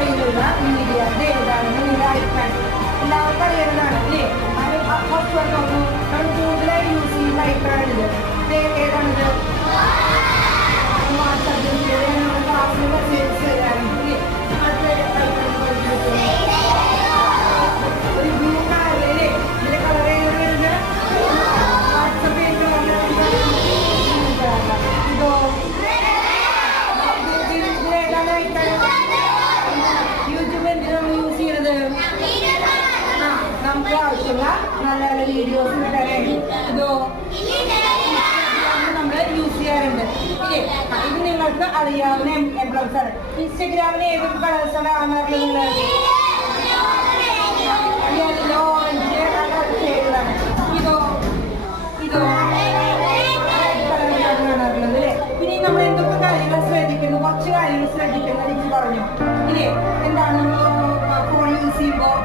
കയ്യിലുള്ള മീഡിയ ഏതാണെന്ന് നിങ്ങൾ അയക്കാൻ എല്ലാവർക്കും അറിയുന്നതാണ് അല്ലേ? ഫസ്റ്റ് വൺ നോക്കൂ. നമ്മൾ കൂടുതലായി യൂസ് ചെയ്യുന്ന അയക്കാറുണ്ട്. ഏതാണിത്? വാട്സാപ്പിൽ നമ്മുടെ ക്ലാസ്സിൽ മെസ്സേജ് തരാറുണ്ട് അല്ലേ? ഒരു ബ്ലൂ കളർ അല്ലേ? ഇതിന്റെ കളർ ഏതാണ്? വാട്സാപ്പ് ഇതോ ഇതിലേതാണ് അയക്കാൻ? യൂട്യൂബ് എന്തിനാണ് യൂസ് ചെയ്യുന്നത്? നമുക്ക് ആവശ്യമുള്ള നല്ല നല്ല വീഡിയോസ് കിട്ടാനായിട്ട്. ഇതോ നമ്മൾ യൂസ് ചെയ്യാറുണ്ട് ഇല്ലേ? ഇത് നിങ്ങൾക്ക് അറിയാവുന്ന എംബ്ലംസ് ആണ്. ഇൻസ്റ്റഗ്രാമിൽ ഏതൊക്കെ കളേഴ്സാണ് കാണാറുള്ളത് നിങ്ങൾ? യെല്ലോ, ഓറഞ്ച്, ഷെയ്ഡാണ്. ഇതോ ഇതോ കളറിലാണ് കാണാറുള്ളത് അല്ലേ? പിന്നെ നമ്മൾ എന്തൊക്കെ കാര്യങ്ങൾ ശ്രദ്ധിക്കുന്നു, കുറച്ച് കാര്യങ്ങൾ ശ്രദ്ധിക്കുന്നത് എനിക്ക് പറഞ്ഞു ഇല്ലേ? എന്താണ് ഫോൺ യൂസ് ചെയ്യുമ്പോൾ